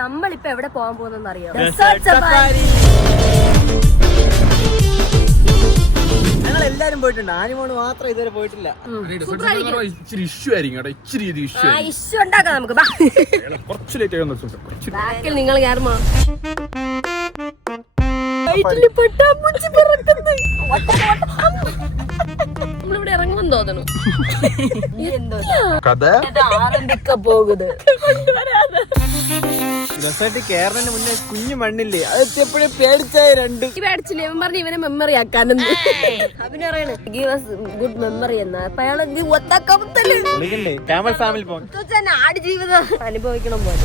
നമ്മളിപ്പോ എവിടെ പോകാൻ പോകുന്ന അറിയാം? ഞങ്ങൾ എല്ലാരും പോയിട്ടുണ്ട്, ആനിമോള് മാത്രം ഇതുവരെ പോയിട്ടില്ല. ഇഷ്യൂ ഉണ്ടാക്കാം നമുക്ക്. ബാക്കിൽ നിങ്ങൾ കയറുമോ? നമ്മളിവിടെ ഇറങ്ങുമെന്ന് തോന്നുന്നു. കേരളത്തിന് മുന്നേ കുഞ്ഞു മണ്ണില്ലേ, അത് എത്തിയപ്പോഴേ പേടിച്ചായ രണ്ട് പേടിച്ചില്ലേ? ഇവൻ പറഞ്ഞു ഇവനെ മെമ്മറി ആക്കാനെന്ന്. അവന് പറയണേ ഗുഡ് മെമ്മറി എന്നാ. അപ്പൊ അയാള് ആട് ജീവിതം അനുഭവിക്കണം പോലെ.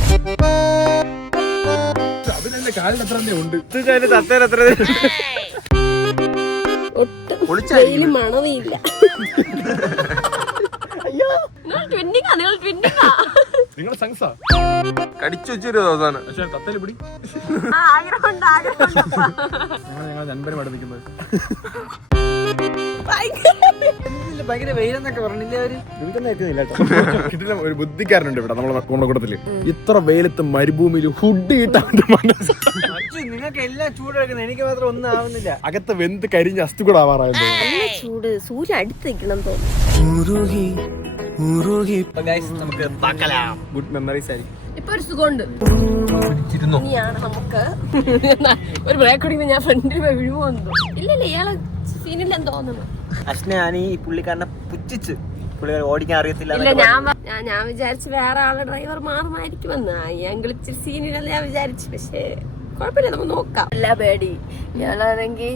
ഒട്ടും മണവില്ല. കടിച്ചു വെച്ചൊരു ദിവസമാണ്. ഭയങ്കര വെയിലെന്നൊക്കെ പറഞ്ഞില്ലേ അവര്? ഒരു ബുദ്ധിക്കാരനുണ്ട് ഇവിടെ നമ്മളെ കൂട്ടത്തില്. ഇത്ര വെയിലത്ത് മരുഭൂമിയിൽ ഹുഡ് കിട്ടാൻ നിങ്ങൾക്ക് എല്ലാം ചൂടെടുക്കുന്നത്, എനിക്ക് മാത്രം ഒന്നും ആവുന്നില്ല. അകത്ത് വെന്ത് കരിഞ്ഞ് അസ്ഥി കൂടെ ആവാറായത്. ചൂട് സൂര്യ അടുത്ത് നിൽക്കണം തോന്നുന്നു. ഗുഡ് മെമ്മറീസ് ആയിരിക്കും. ഇപ്പൊ ഒരു സുഖമുണ്ട്. ഇനിയാണ് നമുക്ക് ഒരു ബ്രേക്ക് കുടിക്കുമ്പോ ഞാൻ ഫ്രണ്ടിൽ വീഴുമോന്നു. ഇല്ലല്ല, ഇയാള് സീനില്ലെന്ന് തോന്നുന്നു. അശ്നാനി ഈ പുള്ളിക്കാരനെ പുച്ഛിച്ച്, പുള്ളിക്കാരൻ ഓടിക്കാൻ അറിയത്തില്ല. ഇല്ല, ഞാൻ വിചാരിച്ചു വേറെ ആളെ ഡ്രൈവർ മാറുമായിരിക്കുമെന്ന്. ഞങ്ങൾ ഇച്ചിരി സീനില്ലെന്ന് ഞാൻ വിചാരിച്ചു. പക്ഷേ കുഴപ്പമില്ല, നമുക്ക് നോക്കാം. അല്ല പേടി, ഇയാളാണെങ്കിൽ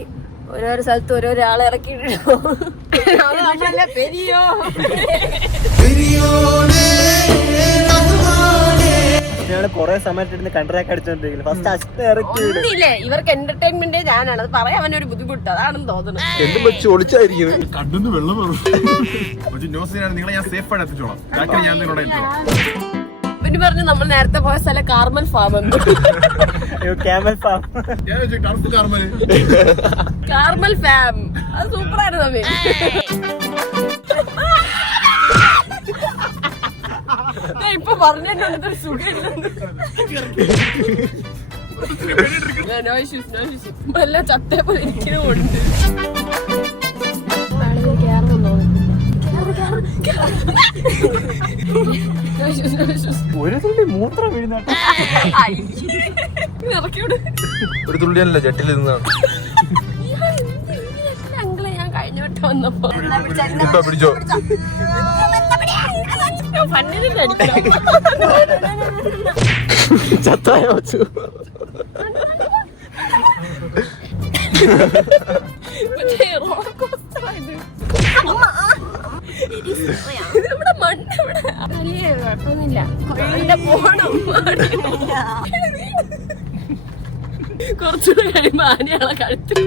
ഓരോരോ സ്ഥലത്ത് ഓരോരോ ആളെ ഇറക്കിയിട്ടോ. ഞങ്ങള് കൊറേ സമയത്ത് കണ്ടറാക്ക് അടിച്ചോണ്ടിരിക്കുന്നു. ഫസ്റ്റ് അശ്ന ഇറക്കി ഇല്ലേ, ഇവർക്ക് എന്റർടൈൻമെന്റ് ഞാനാണ്. അത് പറയാൻ അവനൊരു ബുദ്ധിമുട്ട്, അതാണെന്ന് തോന്നുന്നു. എന്തും വെച്ച് ഒളിച്ചായിരിക്കും. കണ്ണുന്ന് വെള്ളം നിങ്ങളെ ഞാൻ സേഫ് ആയിട്ട് എത്തിച്ചോളാം. ഞാൻ നിങ്ങളോട് പിന്നെ പറഞ്ഞു നമ്മൾ നേരത്തെ പോയ സ്ഥലം കാർമൽ ഫാം എന്ന്. ക്യാമൽ ഫാം, കാർമൽ ഫാം, അത് സൂപ്പറാണ് നമ്മ. ഇപ്പൊ പറഞ്ഞിട്ടുണ്ട് സുഖം. എല്ലാ ചത്തേപ്പോ ഇരിക്കുന്നുണ്ട്. ഒരു തുള്ളി മൂത്രം വീഴുന്ന ഒരു തുള്ളിയല്ല, ജട്ടിൽ നിന്നാണ്. ഞാൻ കഴിഞ്ഞ വട്ടം വന്നപ്പോ പിടിച്ചോ. ചത്തായ വെച്ചു. കുറച്ചുകൂടെ കഴിയുമ്പോ ആനയാളെ കഴുത്തിൽ.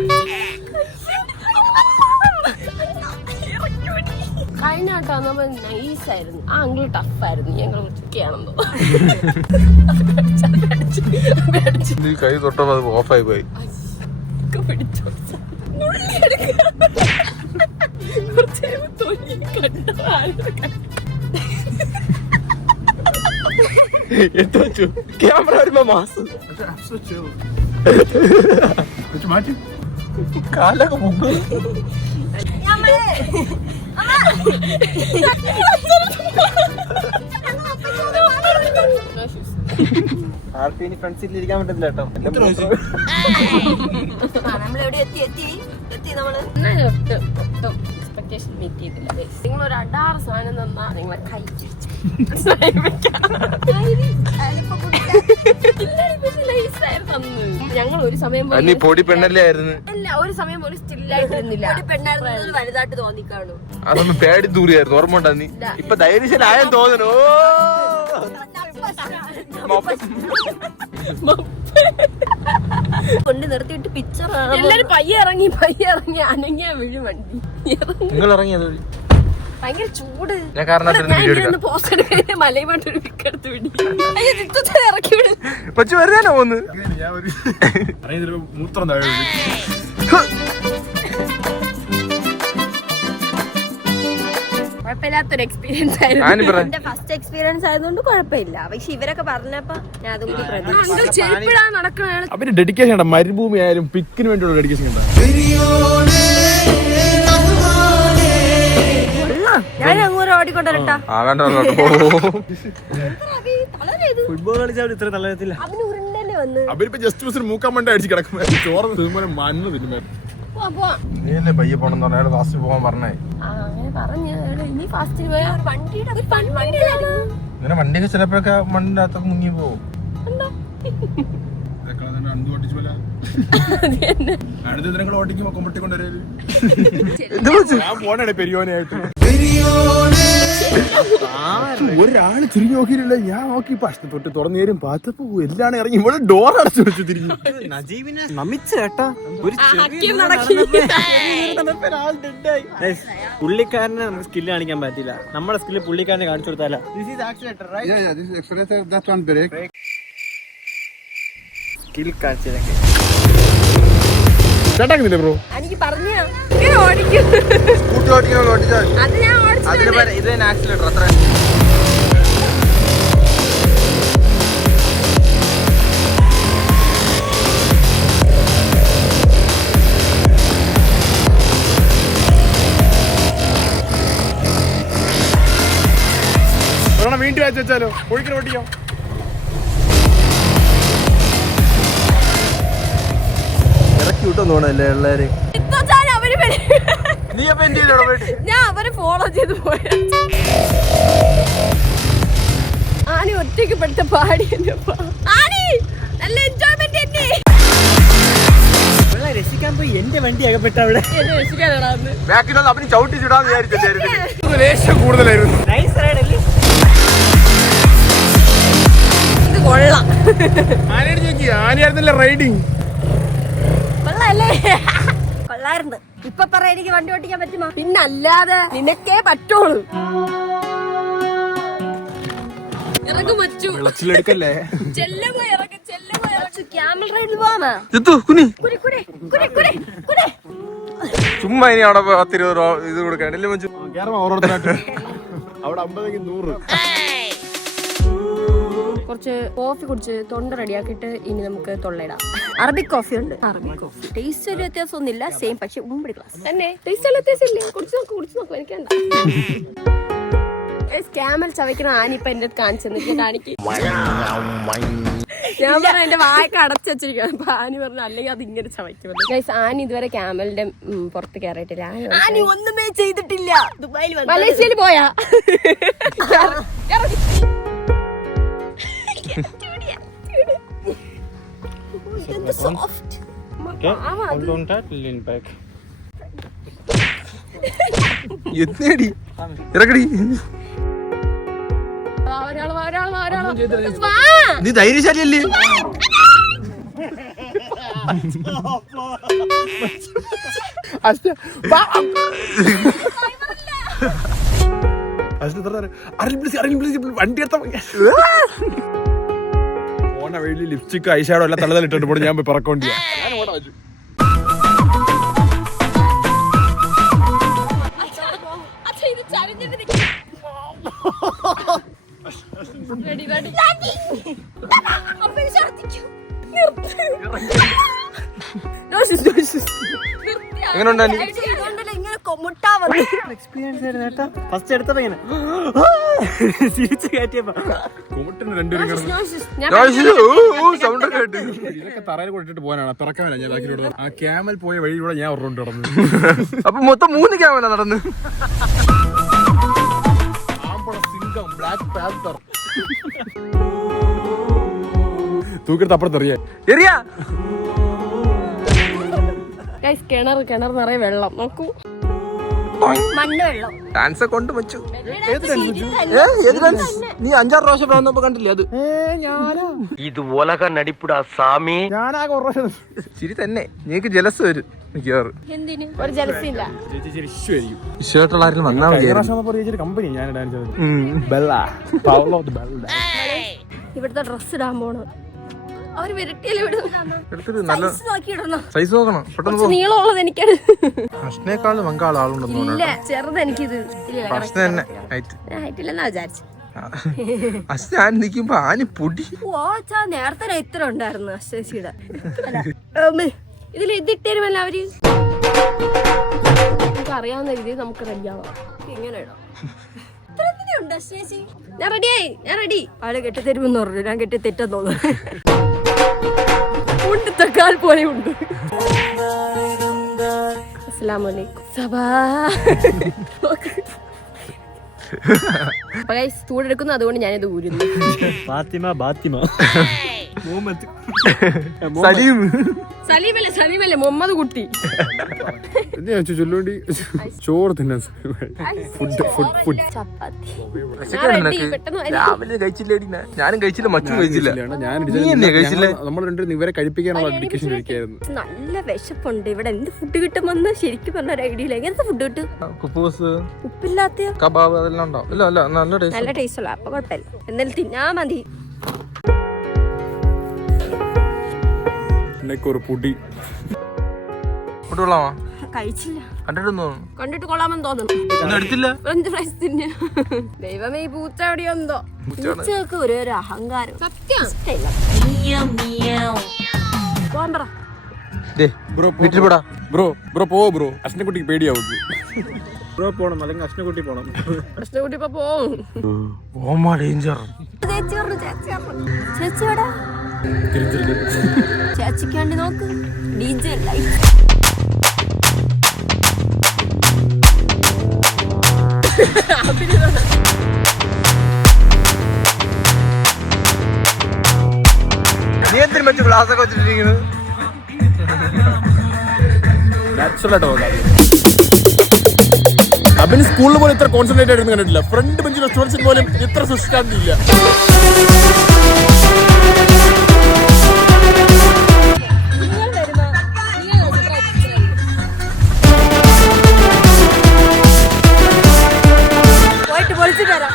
കഴിഞ്ഞ കേട്ടോ നമ്മൾ നൈസായിരുന്നു. ആ അങ്കിൾ ടഫായിരുന്നു. ഞങ്ങൾ ഉച്ചയാണെന്നോ കൈ തൊട്ടപ്പോ അത് ഓഫായി പോയി. ക്യാമറ വരുമ്പോ മാസം കാലൊക്കെ മുമ്പ് ആർക്കും ഇനി ഫ്രണ്ട് സീറ്റിൽ ഇരിക്കാൻ പറ്റത്തില്ല കേട്ടോ. നമ്മളെവിടെ എത്തി നമ്മള് എക്സ്പെക്ടേഷൻ മീറ്റ് ചെയ്തില്ല. നിങ്ങളൊരു അടാറ് സാധനം തന്നാ നിങ്ങളെ കൈ ഞങ്ങൾ ഒരു സമയം പൊടി പെണ്ണല്ലേ ആയിരുന്നു. അല്ല, ഒരു സമയം പോലും സ്റ്റില്ലായിട്ടിരുന്നില്ല. പെണ്ണായിരുന്നു വലുതായിട്ട് തോന്നിക്കാണു. അതൊന്നും പേടി ദൂരെയായിരുന്നു. ഓർമ്മ ഉണ്ടാ നീ? ഇപ്പൊ ധൈര്യശാലായെന്ന് തോന്നുന്നു. കൊണ്ട് നിർത്തിയിട്ട് പിക്ചർ എല്ലാരും പയ്യെ ഇറങ്ങി അനങ്ങിയ വീഴും വണ്ടി. നിങ്ങൾ ഇറങ്ങിയത് ഭയങ്കര ചൂട്. പോസ്റ്റ് മലയുമായിട്ടൊരു പിക്കെടുത്ത് വിടി. ഇറക്കി വിട്. കൊച്ചു വരുന്നോ ഒന്ന്. മൂത്രം കുഴപ്പമില്ലാത്തൊരു എക്സ്പീരിയൻസ് ആയിരുന്നു. എന്റെ ഫസ്റ്റ് എക്സ്പീരിയൻസ് ആയതുകൊണ്ട് കുഴപ്പമില്ല. പക്ഷെ ഇവരൊക്കെ പറഞ്ഞപ്പോ ഞാൻ അതും കൂടി ചെരുപ്പിടാൻ നടക്കണ അവര് ഡെഡിക്കേഷൻ ഉണ്ട്. മരുഭൂമി ആയാലും പിക്കിന് വേണ്ടിയുള്ള ഡെഡിക്കേഷൻ ഉണ്ട്. ഞാൻ അങ്ങോട്ട് ഓടിക്കൊണ്ടിരട്ടാ. ഫുട്ബോൾ കളിച്ചാൽ ഇത്ര തലത്തില്ല. അവന് ഉരുണ്ടല്ലേ വന്ന് അവരിപ്പോ ജസ്റ്റ് മിസ്സിന് മൂക്കാൻ വേണ്ടി അടിച്ച് കിടക്കും. ചോറ് തിന്നുമ്പോൾ മണ്ണ് തിന്നുമായിരുന്നു. നീയല്ലേ പയ്യെ പോണെന്ന് പറഞ്ഞാൽ ഫാസ്റ്റ് പോകാൻ പറഞ്ഞേ. അങ്ങനെ പറഞ്ഞു. ഇനി ഫാസ്റ്റിന് പോയാ വണ്ടിയുടെ ഇങ്ങനെ വണ്ടിയൊക്കെ ചിലപ്പോഴൊക്കെ മണ്ണിന്റെ അകത്തൊക്കെ മുങ്ങി പോകും. ഓട്ടിക്കുമ്പോ കൊമ്പട്ടി കൊണ്ടുവരല് ഞാൻ പോണേ പെരിയോനായിട്ട്. ഒരാള് തിരിഞ്ഞു നോക്കിയില്ല. ഞാൻ നോക്കി ഭക്ഷണം തൊട്ട് തുറന്നു തരും പാത്തപ്പോ എല്ലാം ഇറങ്ങി. ഇവിടെ ഡോർ അടച്ചു വെച്ചു തിരിഞ്ഞു. നജീബിനെ നമിച്ച കേട്ടാ. ഒരു പുള്ളിക്കാരനെ നമുക്ക് സ്കില്ല് കാണിക്കാൻ പറ്റില്ല. നമ്മുടെ സ്കില്ല് പുള്ളിക്കാരനെ കാണിച്ചു കൊടുത്താലോ. സ്കിൽ കാണിച്ചതൊക്കെ ചേട്ടാക്കുന്നില്ലേ ബ്രോ? എനിക്ക് പറഞ്ഞു ഓടിക്കും. അത് ഞാൻ ഇത് ആക്സിലേറ്റർ അത്ര. വീട്ടിൽ വെച്ച് വെച്ചാലോ ഒഴിക്കൽ ഓട്ടിക്കാം. ഇറക്കി വിട്ടോന്ന് തോന്നല്ലേ എല്ലാരും. ഞാൻ അവരെ ഫോളോ ചെയ്ത് പോയ ആനി ഒറ്റയ്ക്ക് പെടുത്ത പാടി. ആനി നല്ല എൻജോയ്മെന്റ് തന്നെ. രസിക്കാൻ പോയി എന്റെ വണ്ടി അകപ്പെട്ട അവിടെ. അവന് ചവിട്ടി ചുടാന്ന് വിചാരിച്ചല്ലേ. ലേശം കൂടുതലായിരുന്നു. നൈസ് റൈഡ് അല്ലേ. ഇത് കൊള്ളാം. ആനയോട് ചോദിക്കുക. ആനയായിരുന്നല്ലേ റൈഡിങ്. കൊള്ളാല്ലേ? കൊള്ളായിരുന്നു. ഇപ്പൊ പറ എനിക്ക് വണ്ടി ഓട്ടിക്കാൻ പറ്റുമോ? പിന്നല്ലാതെ നിനക്കേ പറ്റുള്ളൂ. ഇറങ്ങും മച്ചു. വിളച്ചിലെടുക്കല്ലേ. ക്യാമൽ റൈഡിൽ പോവാമോ? ചുമ്മാ ഇനി അവിടെ 10-20 രൂപ ഇത് കൊടുക്കാണ്ടല്ലേ മച്ചു. ഓരോരുത്തരായിട്ട് അവിടെ 50 100. കുറച്ച് കോഫി കുടിച്ച് തൊണ്ട റെഡിയാക്കിയിട്ട് ഇനി നമുക്ക് തൊള്ളയിടാം. അറബിക് കോഫി ഉണ്ട്. അറബിക് കോഫി ടേസ്റ്റ് ഒരു വ്യത്യാസം ഒന്നുമില്ല. സെയിം പക്ഷെ ഉമ്പടി ഗ്ലാസ് തന്നെ. ടേസ്റ്റ് വ്യത്യാസം ഇല്ലേ? കുടിച്ചു നോക്കും. എനിക്ക് എന്താ ക്യാമൽ ചവയ്ക്കുന്ന ആനി ഇപ്പൊ എന്റെ കാണിച്ചു കാണിക്കും. ഞാൻ പറഞ്ഞ എന്റെ വായൊക്കെ അടച്ചു വെച്ചിരിക്കണം. അപ്പൊ ആനി പറഞ്ഞു അല്ലെങ്കിൽ അത് ഇങ്ങനെ ചവയ്ക്കുമല്ലോ. ഗൈസ്, ആനി ഇതുവരെ ക്യാമലിന്റെ പുറത്ത് കയറിയിട്ടില്ല. ആനി ഒന്നുമേ ചെയ്തിട്ടില്ല. ദുബായിൽ മലേഷ്യയിൽ പോയാ ഇറക്കടി. നീ ധൈര്യശാലിയല്ലേ? വണ്ടി എടുത്ത ഓണ വഴി ലിപ്സ്റ്റിക് ഐഷാഡോ എല്ലാം തള്ളതലിട്ടിട്ട് പോയി ഞാൻ പോയി പറക്കോണ്ടിയാ. ഫസ്റ്റ് എടുത്തപ്പോ ഇങ്ങനെ തിരിച്ചു കയറ്റിയപ്പോ ഇതൊക്കെ തറയിൽ കൊണ്ടിട്ട് പോകാനാണ് പിറക്കാനാണ് ഞാൻ ബാക്കിലൂടെ. ആ ക്യാമൽ പോയ വഴിയിലൂടെ ഞാൻ ഒരു റൗണ്ട് നടന്നു. അപ്പൊ മൊത്തം 3 ക്യാമല നടന്ന്. Black Panther തൂക്കിട്ട് അപ്പുറത്തെറിയാ. കിണർ നിറയെ വെള്ളം നോക്കൂ. മണ്ണ് വെള്ളം ഡാൻസ് കൊണ്ട് വെച്ചു. നീ 5-6 പ്രാവശ്യം വന്നപ്പോ കണ്ടില്ലേ അത്? ഇത് ഉലക നടിപ്പുടാ സാമി. ഞാനാകെ ഒരു പ്രാവശ്യം ശരി തന്നെ. നീക്ക് ജലസ് വരും മിക്കവാറും. എന്തിന് ഒരു ജലസില്ല. ഇഷ്ടമായിട്ടുള്ള ആരെങ്കിലും വന്നാൽ മതി. കമ്പനി ഞാൻ ഡാൻസ് ഇവിടുത്തെ ഡ്രസ് ഇടാൻ പോണ്. അവര് വിരട്ടിയല്ലേ വിടും. എടുത്തിട്ട് നല്ല നോക്കിയിടണം. സൈസ് നോക്കണം പെട്ടെന്ന് കുറച്ച് നീളമുള്ളത് എനിക്കാണ്. ഭക്ഷണേക്കാളും മങ്കാൾ ആളുണ്ടെന്ന് ഇല്ല ചെറുത് എനിക്കിത്. ഭക്ഷണം തന്നെ ഹൈറ്റ് ഇല്ലെന്നാ വിചാരിച്ചു. ഞാൻ നിൽക്കുമ്പോ ആനി പൊടി ഓച്ചാ നേരത്തെ ഇത്ര ഉണ്ടായിരുന്നു അശ്വസിയുടെ. ഇതിൽ ഇതിട്ടരുമല്ല അവര്. നമുക്ക് അറിയാവുന്ന രീതിയിൽ നമുക്ക് റെഡിയാവാം. ഇങ്ങനെ ഇടാം. ഞാൻ റെഡിയായി, ഞാൻ റെഡി. ആള് കെട്ടിത്തരുമെന്ന് പറഞ്ഞു. ഞാൻ കെട്ടി തെറ്റെന്ന് തോന്നുന്നു. ഉണ്ട് തക്കാൽ പോലെ ഉണ്ട്. അസ്സലാമലൈക്കും. സബാ ചൂടെടുക്കുന്നു, അതുകൊണ്ട് ഞാനിത് ഊരുന്നു. സലീമല്ലേ മുഹമ്മദ് കുട്ടി. ചൊല്ലുവേണ്ടി ചോറ് തിന്നാൻ രാവിലെ കഴിച്ചില്ലേടി? ഞാനും കഴിച്ചില്ല, മറ്റും കഴിച്ചില്ല. നമ്മൾ രണ്ടും ഇവരെ കഴിപ്പിക്കാനുള്ള അപ്ലിക്കേഷൻ കഴിക്കായിരുന്നു. നല്ല വിശപ്പുണ്ട്. ഇവിടെ എന്ത് ഫുഡ് കിട്ടുമെന്ന് ശരിക്കും പറഞ്ഞ ഒരു ഐഡിയ ഇല്ല. എങ്ങനത്തെ ഫുഡ് കിട്ടും? കുപ്പൂസ്, ഉപ്പില്ലാത്ത കബാബ് അതെല്ലാം ഉണ്ടാവും. ഇല്ല അല്ല നല്ല ടേസ്റ്റ് ഉള്ള. അപ്പൊ കുഴപ്പമില്ല, എന്തായാലും തിന്നാ മതി. ഒരു പൊടി കഴിച്ചില്ല, കണ്ടിട്ട് കൊള്ളാമെന്ന് തോന്നുന്നു. എടുത്തില്ല. ഫ്രഞ്ച് ഫ്രൈസ് തിന്നെ. ദൈവമേ, ഈ പൂച്ച എവിടെയോ എന്തോ. പൂച്ചയൊക്കെ ഒരു അഹങ്കാരം. സത്യം പോകാൻ പറ. ബ്രോ അശ്നക്കുട്ടിക്ക് പേടിയാവും. ബ്രോ പോണം, അല്ലെങ്കിൽ അശ്നക്കുട്ടി പോണം. പ്രശ്നക്കുട്ടി ഇപ്പൊ പോവും. ഡേഞ്ചർ. ചേച്ചിയോടാ ചേച്ചിക്ക് വേണ്ടി നോക്ക്. DJ light. നീ എന്തിനു മറ്റു ക്ലാസ് ഒക്കെ വെച്ചിട്ടിരിക്കുന്നു? അബിന് സ്കൂളിൽ പോലും ഇത്ര കോൺസെൻട്രേറ്റ് ആയിട്ട് കണ്ടിട്ടില്ല. ഫ്രണ്ട് ബെഞ്ചിലെ സ്റ്റുഡൻസിന് പോലും ഇത്ര സൃഷ്ടിക്കാനില്ല. പോയിട്ട് പൊളിച്ചിട്ട് വരാം.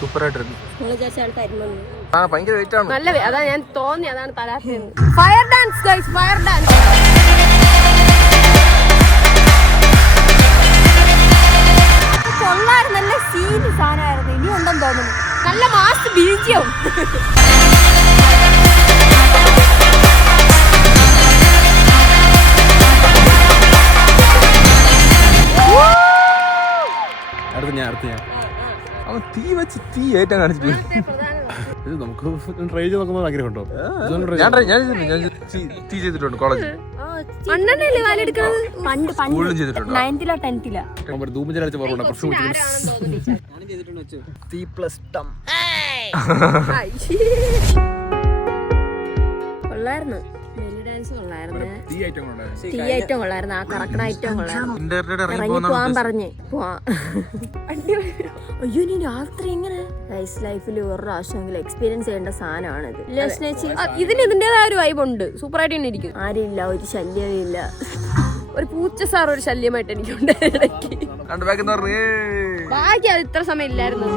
സൂപ്പറായിട്ടിരുന്നു. ഭയങ്കര വെയിറ്റ് ആണ്. നല്ല അതാ ഞാൻ തോന്നി, അതാണ് തരാത്തത്. Fire dance guys, fire dance. കൊള്ളായിരുന്നു, നല്ല സീന് സാധനമായിരുന്നു. ഇനി ഉണ്ടെന്ന് തോന്നുന്നു. നല്ല മാസ് ബീജിയം. അവൻ തീ വെച്ച് തീ ഏറ്റവും കാണിച്ചിട്ട് നമുക്ക് ട്രൈ ചെയ്ത് നോക്കുന്നത് ആഗ്രഹമുണ്ടോ? തീ ചെയ്തിട്ടുണ്ട് കോളേജിൽ. മണ്ണെണ്ണയല്ലേ വാലെടുക്കുന്നത്? പണ്ട് സ്കൂളിലും ചെയ്തിട്ടുണ്ട്. 9th 10th ധൂമജലടിച്ച പറഞ്ഞ പ്രശ്നം തീ പ്ലസ് ടം. കൊള്ളായിരുന്നു. ബെല്ലി ഡാൻസ് കൊള്ളായിരുന്നു. തീ ഐറ്റം തീ ഐറ്റം കൊള്ളായിരുന്നു. ആ കറക്കണ ഐറ്റം കൊള്ളായിരുന്നു. ഇറങ്ങി പോവാൻ പറഞ്ഞേ അയ്യോ, നീ രാത്രി ഇങ്ങനെ ലൈഫിൽ ഒരു പ്രാവശ്യമെങ്കിലും എക്സ്പീരിയൻസ് ചെയ്യേണ്ട സാധനമാണിത്. ഇതിന് ഇതിന്റേതായ ഒരു വൈബ് ഉണ്ട്. സൂപ്പറായിട്ട് തന്നെ ഇരിക്കും. ആരുമില്ല, ഒരു ശല്യവും ഇല്ല. ഒരു പൂച്ച സാർ ഒരു ശല്യമായിട്ട് എനിക്കുണ്ട് ഇടയ്ക്ക്. ബാക്കി അത് ഇത്ര സമയം ഇല്ലായിരുന്നു.